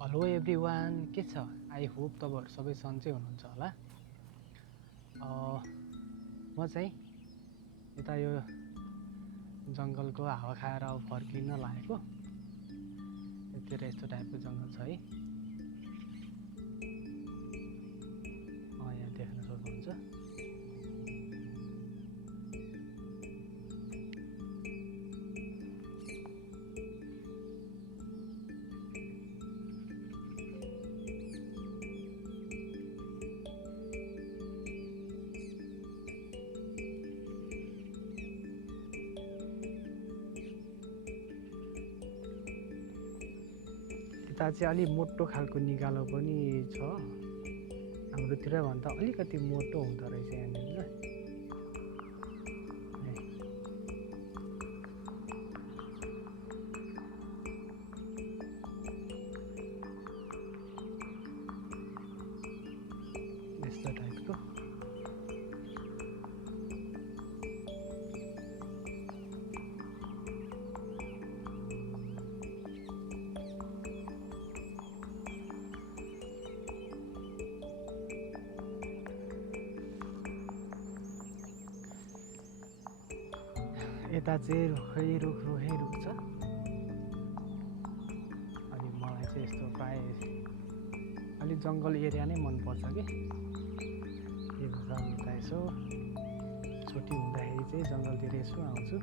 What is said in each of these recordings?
Hello everyone, के छ? I hope तपाईँहरू सबै सन्चै हुनुहुन्छ होला। म चाहिँ यता यो जङ्गलको हावा खाएर अब फर्किन लागेको। यतिर यस्तो टाइपको जङ्गल छ है। यहाँ देख्न सक्नुहुन्छ। यता चाहिँ अलि मोटो खालको निगालो पनि छ। हाम्रोतिर भन्दा अलिकति मोटो हुँदो रहेछ यहाँनिर। यस्तो टाइपको यता चाहिँ रुखै रुख छ। अनि मलाई चाहिँ यस्तो प्रायः अलि जङ्गल एरिया नै मनपर्छ कि। के भन्छ यता यसो छुट्टी हुँदाखेरि चाहिँ जङ्गलतिर यसो आउँछु,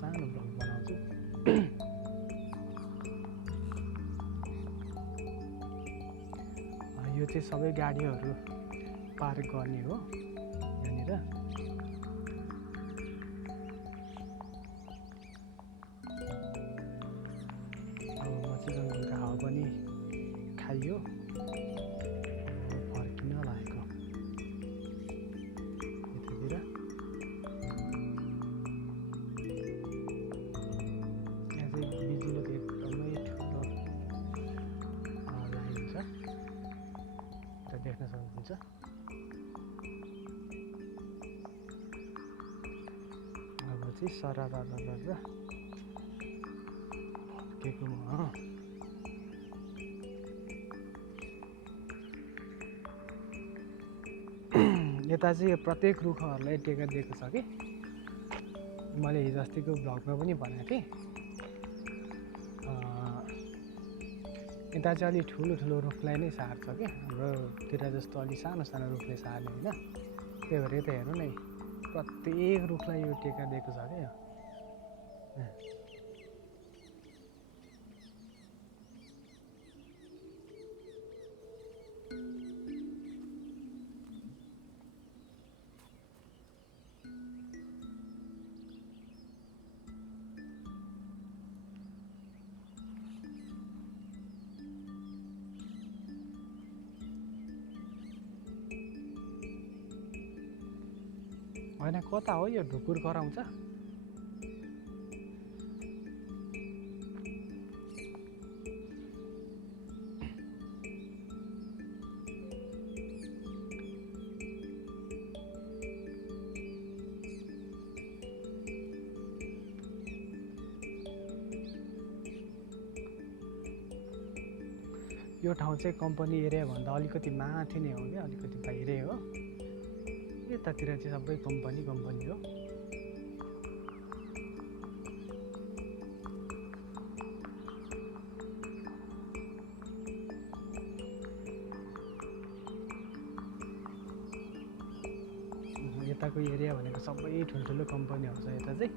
सानो भ्लग बनाउँछु। यो चाहिँ सबै गाडीहरू पार्क गर्ने हो यहाँनिर। जङ्गलको हावा पनि खाइयो, फर्किन लागेको यतातिर। यहाँ चाहिँ बिजुलीको एकदमै ठुलो लाइन छ, त्यो देख्न सक्नुहुन्छ। अब चाहिँ सरर फर्केको म। यता चाहिँ प्रत्येक रुखहरूलाई टेका दिएको छ कि। मैले हिजो अस्तिको भ्लगमा पनि भनेको थिएँ। यता चाहिँ अलि ठुलो रुखलाई नै सार्छ कि, हाम्रोतिर जस्तो अलि सानो रुखले सार्ने होइन। त्यही भएर यता हेर्नु नै प्रत्येक रुखलाई यो टेका दिएको छ क्या। होइन कता हो यो ढुकुर कराउँछ? यो ठाउँ चाहिँ कम्पनी एरिया भन्दा अलिकति माथि नै हो क्या, अलिकति बाहिरै हो। यतातिर चाहिँ सबै कम्पनी हो। यताको एरिया भनेको सबै ठुल्ठुलो कम्पनीहरू छ यता चाहिँ।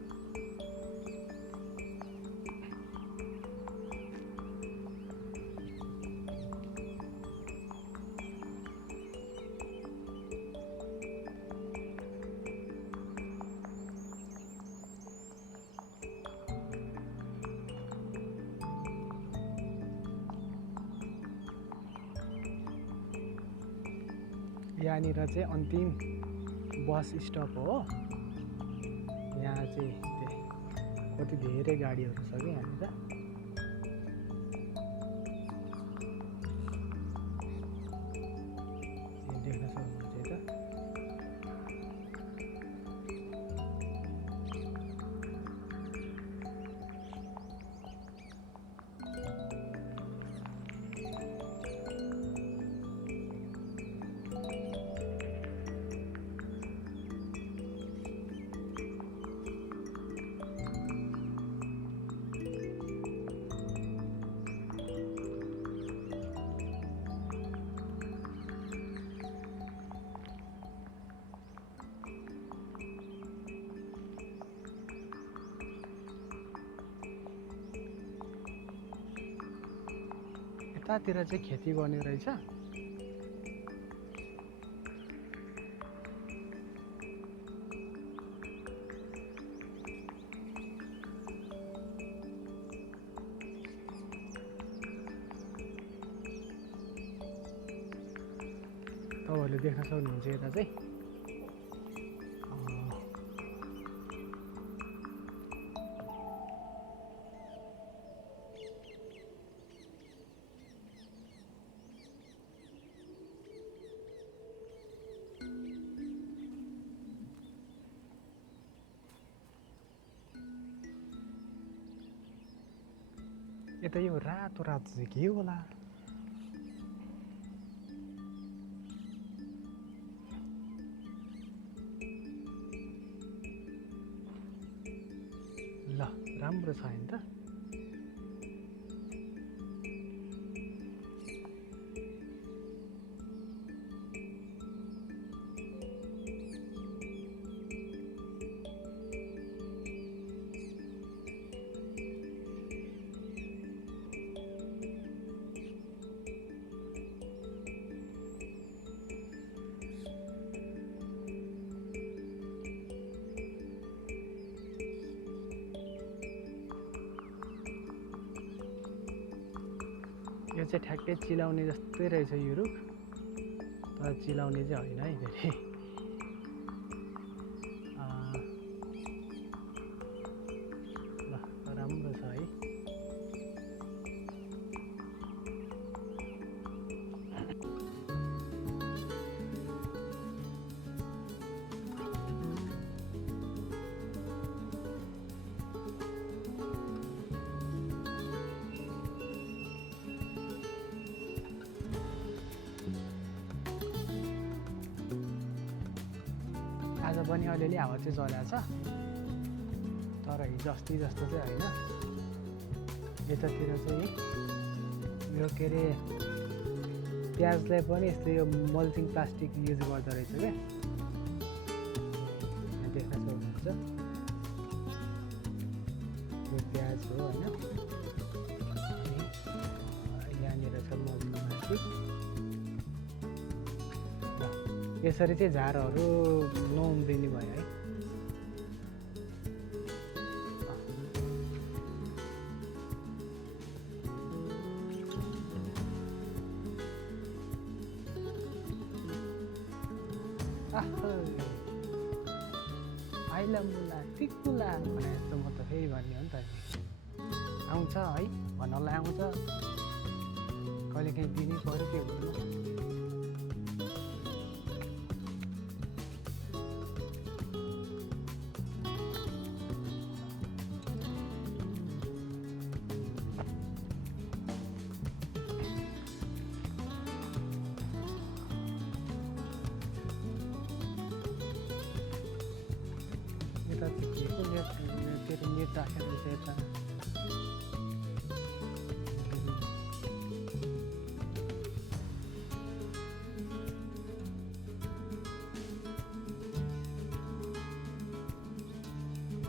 यहाँनिर चाहिँ अन्तिम बस स्टप हो। यहाँ चाहिँ कति धेरै गाडीहरू छ कि यहाँनिर। देख्न सक्नुहुन्छ यता। यतातिर चाहिँ खेती गर्ने रहेछ। तपाईँहरूले देख्न सक्नुहुन्छ यता चाहिँ यता यो रातो रातो चाहिँ के होला? ल राम्रो छ हैन त। यो चाहिँ ठ्याक्कै चिलाउने जस्तै रहेछ यो रुख, तर चिलाउने चाहिँ होइन है फेरि। ल राम्रो छ है। आज पनि अलिअलि हावा चाहिँ चलेको छ, तर हिजो अस्ति जस्तो चाहिँ होइन। यतातिर चाहिँ यो के अरे प्याजलाई पनि यस्तो यो मल्चिङ प्लास्टिक युज गर्दो रहेछ क्या, देख्न सक्नुहुन्छ। यो प्याज हो होइन, यहाँनिर छ मल्चिङ प्लास्टिक। यसरी चाहिँ झारहरू नउम्रिने भयो है। आइला मुला टिकुला भने जस्तो म त फेरि भन्ने हो नि त। आउँछ है भन्नलाई आउँछ, कहिले काहीँ दिनै पऱ्यो के भन्नु। तेरो नेट राखेर रहेछ यता।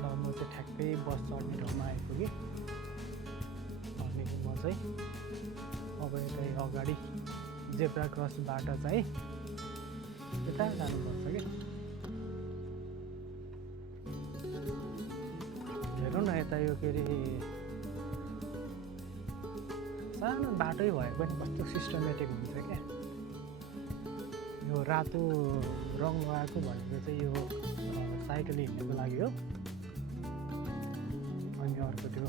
ल म चाहिँ ठ्याक्कै बस चढ्ने ठाउँमा आइपुगेँ। अनि म चाहिँ अब यतै अगाडि जेब्रा क्रसबाट चाहिँ यता जानुपर्छ कि। हेरौँ न यता यो के अरे सानो बाटै भए पनि कस्तो सिस्टमेटिक हुन्छ क्या। यो रातो रङ लगाएको भनेको चाहिँ यो साइकल हिँड्नुको लागि हो, अनि अर्को त्यो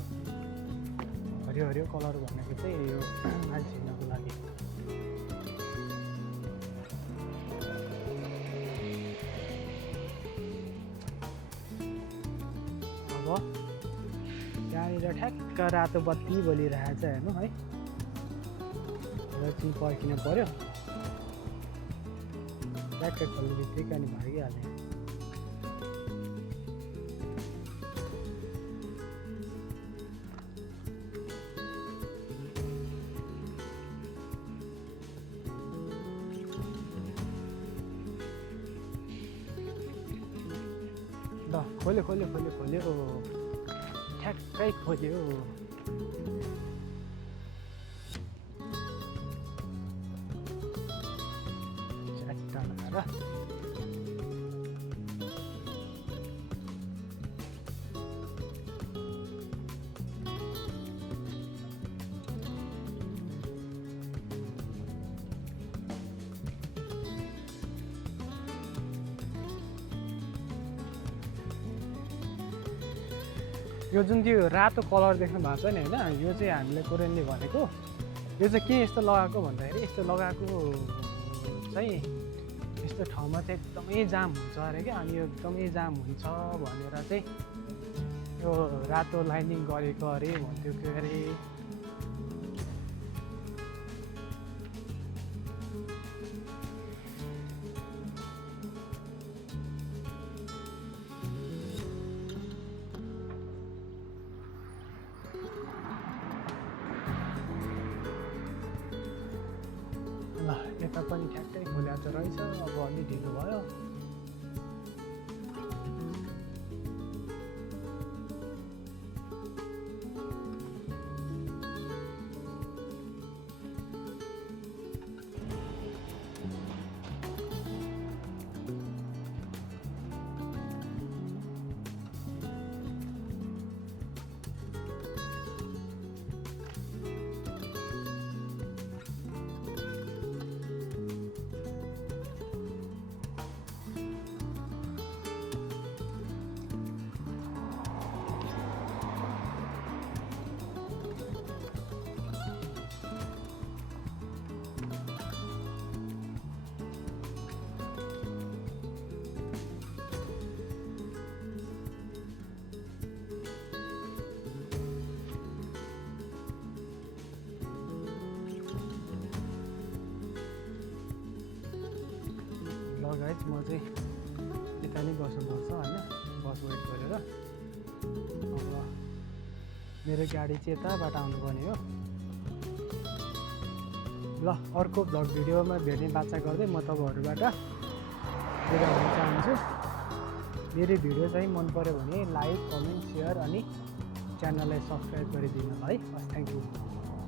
हरियो हरियो कलर भनेको चाहिँ यो मान्छे हिँड्नको लागि। अब त्यहाँनिर ठ्याक्क रातो बत्ती बलिरहेको छ हेर्नु है। एकछिन पर्खिनु पर्यो, ट्याक्कै खोल्ने बित्तिकै अनि भागिहाल्यो। ल खोल्यो खोल्यो खोल्यो खोल्यो, ठ्याक्कै खोल्यो। भनेर। यो जुन त्यो रातो कलर देख्नु भएको छ नि होइन, यो चाहिँ हामीले कोरियनले भनेको यो चाहिँ के यस्तो लगाएको भन्दाखेरि यस्तो लगाएको चाहिँ यस्तो ठाउँमा चाहिँ एकदमै जाम हुन्छ अरे क्या। अनि यो एकदमै जाम हुन्छ भनेर चाहिँ यो रातो लाइनिङ गरेको अरे भन्थ्यो के अरे। ल यता पनि ठ्याक्कै खोल्याएको रहेछ, अब अलि ढिलो भयो। गाइस म चाहिँ यता नै बस्नुपर्छ होइन, बस वेट गरेर। अब मेरो गाडी चाहिँ यताबाट आउनुपर्ने हो। ल अर्को भ्लग भिडियोमा भेट्ने बाचा गर्दै म तपाईँहरूबाट बिदा हुन चाहन्छु। मेरो भिडियो चाहिँ मन पऱ्यो भने लाइक, कमेन्ट, सेयर अनि च्यानललाई सब्सक्राइब गरिदिनु है। हस्, थ्याङ्क यू।